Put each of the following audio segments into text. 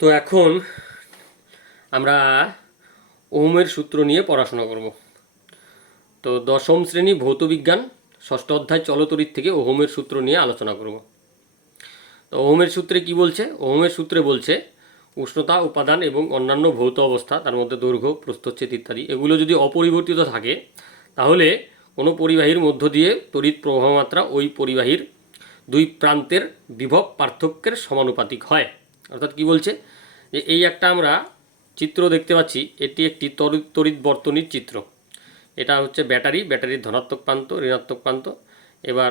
তো এখন আমরা ওহমের সূত্র নিয়ে পড়াশোনা করব। তো দশম শ্রেণী ভৌতবিজ্ঞান ষষ্ঠ অধ্যায় চলতরিৎ থেকে ওহমের সূত্র নিয়ে আলোচনা করব। তো ওহমের সূত্রে কি বলছে? ওহমের সূত্রে বলছে উষ্ণতা, উপাদান এবং অন্যান্য ভৌত অবস্থা, তার মধ্যে দৈর্ঘ্য, প্রস্থচ্ছেদ ইত্যাদি, এগুলো যদি অপরিবর্তিত থাকে তাহলে কোনো পরিবাহীর মধ্য দিয়ে তড়িৎ প্রবাহ মাত্রা ওই পরিবাহীর দুই প্রান্তের বিভব পার্থক্যের সমানুপাতিক হয়। অর্থাৎ কি বলছে যে এই একটা আমরা চিত্র দেখতে পাচ্ছি, এটি একটি তড়িৎ বর্তনীর চিত্র। এটা হচ্ছে ব্যাটারির ধনাত্মক প্রান্ত, ঋণাত্মক প্রান্ত। এবার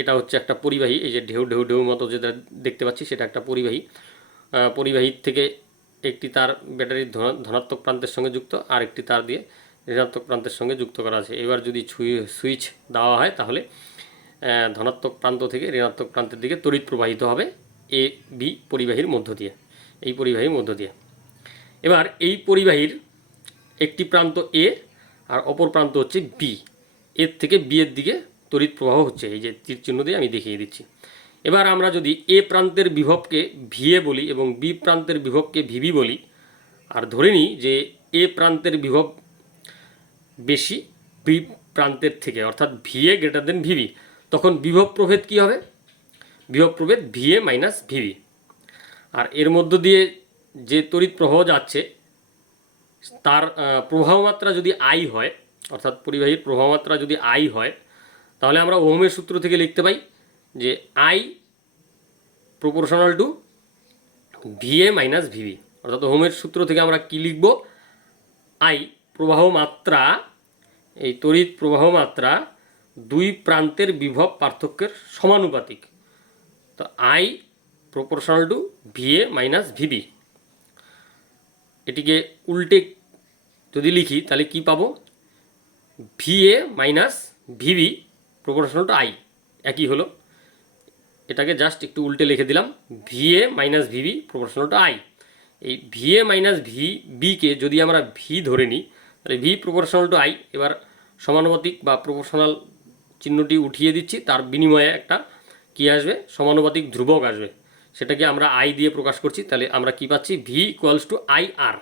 এটা হচ্ছে একটা পরিবাহী, এই যে ঢেউ ঢেউ ঢেউ মতো যেটা দেখতে পাচ্ছি সেটা একটা পরিবাহী। পরিবাহীর থেকে একটি তার ব্যাটারির ধনাত্মক প্রান্তের সঙ্গে যুক্ত, আর একটি তার দিয়ে ঋণাত্মক প্রান্তের সঙ্গে যুক্ত করা আছে। এবার যদি সুইচ দেওয়া হয় তাহলে ধনাত্মক প্রান্ত থেকে ঋণাত্মক প্রান্তের দিকে তড়িৎ প্রবাহিত হবে এ বি পরিবাহীর মধ্য দিয়ে, এই পরিবাহীর মধ্য দিয়ে। এবার এই পরিবাহীর একটি প্রান্ত এ আর অপর প্রান্ত হচ্ছে বি, এর থেকে বি এর দিকে তড়িৎ প্রবাহ হচ্ছে, এই যে তীর চিহ্ন দিয়ে আমি দেখিয়ে দিচ্ছি। এবার আমরা যদি এ প্রান্তের বিভবকে ভিএ বলি এবং বি প্রান্তের বিভবকে ভিবি বলি, আর ধরে নিই যে এ প্রান্তের বিভব বেশি বি প্রান্তের থেকে, অর্থাৎ ভিএ গ্রেটার দেন ভিবি, তখন বিভব প্রভেদ কী হবে? বিভব প্রভেদ ভিএ মাইনাস ভিবি। আর এর মধ্য দিয়ে যে তড়িৎ প্রবাহ যাচ্ছে তার প্রবাহ মাত্রা যদি আই হয়, অর্থাৎ পরিবাহীর প্রবাহ মাত্রা যদি আই হয়, তাহলে আমরা ওহমের সূত্র থেকে লিখতে পাই যে I proportional to VA minus VB. অর্থাৎ ওহমের সূত্র থেকে আমরা কি লিখব? আই প্রবাহ মাত্রা, এই তড়িৎ প্রবাহ মাত্রা দুই প্রান্তের বিভব পার্থক্যের সমানুপাতিক। তো I proportional to VA minus VB. এটিকে উল্টে যদি লিখি তাহলে কি পাবো? VA minus VB proportional to I, একই হলো। এটাকে জাস্ট একটু উল্টে লিখে দিলাম, VA minus VB proportional to I. এই ভিএ মাইনাস বিকে যদি আমরা ভি ধরে নিই তাহলে ভি প্রপোর্শনাল টু আই। এবার সমানুপাতিক বা প্রপোর্শনাল চিহ্নটি উঠিয়ে দিচ্ছি, তার বিনিময়ে একটা কী আসবে? সমানুপাতিক ধ্রুবক আসবে, সেটাকে আমরা আই দিয়ে প্রকাশ করছি। তাহলে আমরা কি পাচ্ছি? ভি ইকুয়ালস টু আই আর।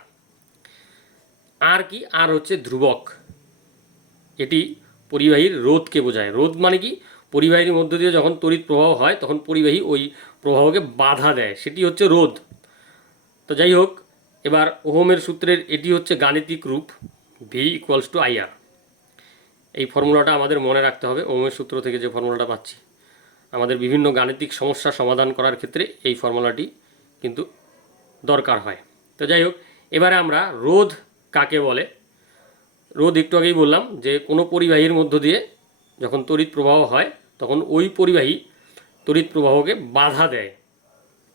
আর কি? আর হচ্ছে ধ্রুবক, এটি পরিবাহীর রোধকে বোঝায়। রোধ মানে কি? পরিবাহীর মধ্য দিয়ে যখন তড়িৎ প্রবাহ হয় তখন পরিবাহী ওই প্রবাহকে বাধা দেয়, সেটি হচ্ছে রোধ। তো যাই হোক, এবার ওহমের সূত্রের এটি হচ্ছে গাণিতিক রূপ, ভি ইকুয়ালস টু আই আর। এই ফর্মুলাটা আমাদের মনে রাখতে হবে। ওহমের সূত্র থেকে যে ফর্মুলাটা পাচ্ছি, আমাদের বিভিন্ন গাণিতিক সমস্যা সমাধান করার ক্ষেত্রে এই ফর্মুলাটি কিন্তু দরকার হয়। তো যাই হোক, এবারে আমরা রোধ কাকে বলে? রোধ একটু আগেই বললাম যে কোনো পরিবাহীর মধ্য দিয়ে যখন তড়িৎ প্রবাহ হয় তখন ওই পরিবাহী তড়িৎ প্রবাহকে বাধা দেয়,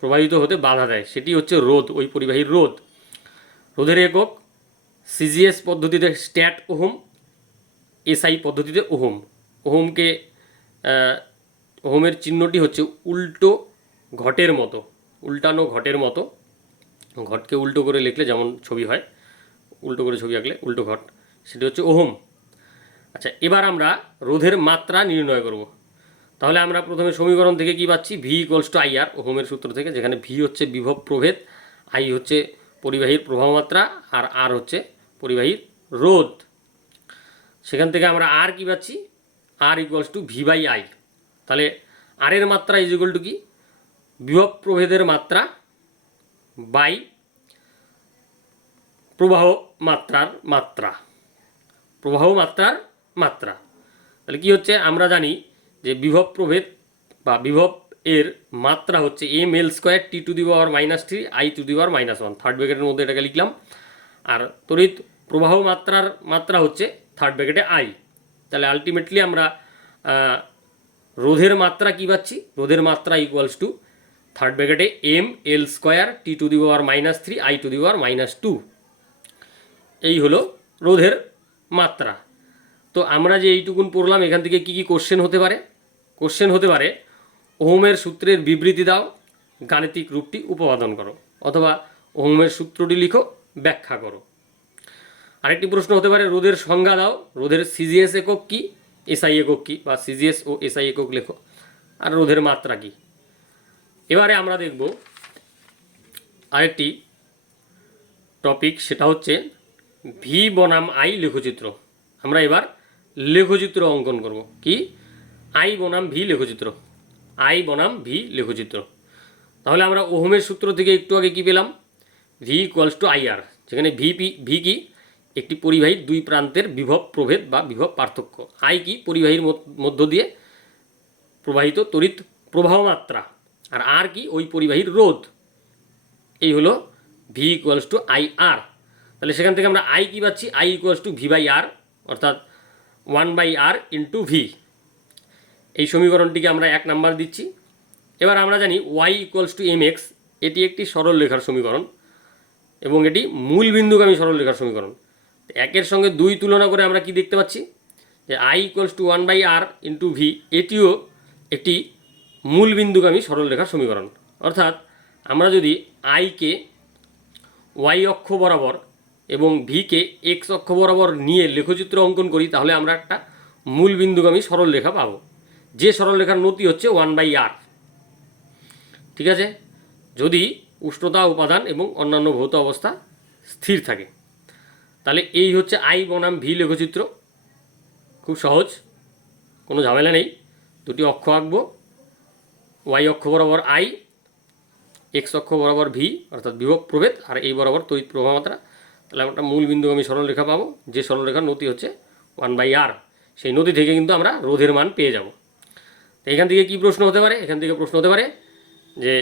প্রবাহিত হতে বাধা দেয়, সেটি হচ্ছে রোধ, ওই পরিবাহীর রোধ। রোধের একক সিজিএস পদ্ধতিতে স্ট্যাট ওহম, এসআই পদ্ধতিতে ওহম। ওহমকে ওহমের চিহ্নটি হচ্ছে উল্টো ঘটের মতো, উল্টানো ঘটের মতো। ঘটকে উল্টো করে লিখলে যেমন ছবি হয়, উল্টো করে ছবি আঁকলে উল্টো ঘট, সেটি হচ্ছে ওহম। আচ্ছা, এবার আমরা রোধের মাত্রা নির্ণয় করব। তাহলে আমরা প্রথমে সমীকরণ থেকে কি পাচ্ছি? ভি ইকুয়ালস টু আই আর, ওহমের সূত্র থেকে, যেখানে ভি হচ্ছে বিভব প্রভেদ, আই হচ্ছে পরিবাহীর প্রবাহ মাত্রা, আর আর হচ্ছে পরিবাহীর রোধ। সেখান থেকে আমরা আর কি পাচ্ছি? R equals to V by I. তাহলে আর এর মাত্রা ইজ ইকুয়াল টু কি? বিভব প্রভেদের মাত্রা বাই প্রবাহ মাত্রার মাত্রা, প্রবাহ মাত্রার মাত্রা। তাহলে কি হচ্ছে? আমরা জানি যে বিভব প্রভেদ বা বিভব এর মাত্রা হচ্ছে M L square T to the power minus 3 I to the power -1, third ব্র্যাকেটের মধ্যে এটাকে লিখলাম। আর তড়িৎ প্রবাহ মাত্রার মাত্রা হচ্ছে থার্ড ব্র্যাকেটে আই। তাহলে আলটিমেটলি আমরা রোধের মাত্রা কি পাচ্ছি? রোধের মাত্রা ইকুয়ালস টু থার্ড ব্র্যাকেটে M L square T to the power -3 I to the power -2। এই হলো রোধের মাত্রা। তো আমরা যে এইটুকুন পড়লাম, এখান থেকে কি কি কোশ্চেন হতে পারে? কোশ্চেন হতে পারে ওহমের সূত্রের বিবৃতি দাও, গাণিতিক রূপটি উপপাদন করো, অথবা ওহমের সূত্রটি লিখো, ব্যাখ্যা করো। আরেকটি প্রশ্ন হতে পারে রোধের সংজ্ঞা দাও, রোধের সিজিএস একক কি, এসআই একক কি, বা সিজিএস ও এসআই একক লেখো, আর রোধের মাত্রা কি। এবারে আমরা দেখব আরেকটি টপিক, সেটা হচ্ছে ভি বনাম আই লেখচিত্র। আমরা এবার লেখচিত্র অঙ্কন করব। কি? আই বনাম ভি লেখচিত্র, আই বনাম ভি লেখচিত্র। তাহলে আমরা ওহমের সূত্র থেকে একটু আগে কি পেলাম? ভি ইকুয়ালস টু আই আর, যেখানে ভি কি? একটি পরিবাহীর দুই প্রান্তের বিভব প্রভেদ বা বিভব পার্থক্য। আই কি? পরিবাহীর মধ্য দিয়ে প্রবাহিত তড়িৎ প্রবাহ মাত্রা। আর আর কি? ওই পরিবাহীর রোধ। এই হলো V equals to I R. তাহলে সেখান থেকে আমরা আই কি পাচ্ছি? I equals to V by R, অর্থাৎ 1/r ইন্টু ভি। এই সমীকরণটিকে আমরা 1 নাম্বার দিচ্ছি। এবার আমরা জানি Y equals to M X, এটি একটি সরল রেখার সমীকরণ এবং এটি মূল বিন্দুগামী সরল রেখার সমীকরণ। 1-এর সঙ্গে 2 তুলনা করে আমরা কি দেখতে পাচ্ছি? যে I equals two 1/r into V, এটিও একটি মূল বিন্দুগামী সরল রেখার সমীকরণ। অর্থাৎ আমরা যদি আইকে ওয়াই অক্ষ বরাবর এবং ভিকে এক্স অক্ষ বরাবর নিয়ে লেখচিত্র অঙ্কন করি, তাহলে আমরা একটা মূল বিন্দুগামী সরল রেখা পাবো, যে সরল রেখার নতি হচ্ছে 1/r। ঠিক আছে? যদি উষ্ণতা, উপাদান এবং অন্যান্য ভৌত অবস্থা স্থির থাকে। তাহলে এই হচ্ছে আই বনাম ভি লেখচিত্র। খুব সহজ, কোনো ঝামেলা নেই। দুটি অক্ষ আঁকবো, ওয়াই অক্ষ বরাবর আই, এক্স অক্ষ বরাবর ভি অর্থাৎ বিভব প্রভেদ, আর এই বরাবর তড়িৎ প্রবাহ মাত্রা। তাহলে আমরা একটা মূল বিন্দুগামী সরল রেখা পাবো, যে সরল রেখার নতি হচ্ছে 1/r। সেই নতি থেকে কিন্তু আমরা রোধের মান পেয়ে যাব। তো এখান থেকে কি প্রশ্ন হতে পারে? এখান থেকে প্রশ্ন হতে পারে যে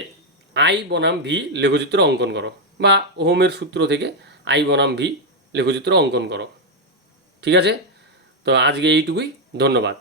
আই বনাম ভি লেখচিত্র অঙ্কন করো, বা ওহমের সূত্র থেকে আই বনাম ভি লেখচিত্র অঙ্কন করো। ঠিক আছে? তো আজকে এইটুকুই, ধন্যবাদ।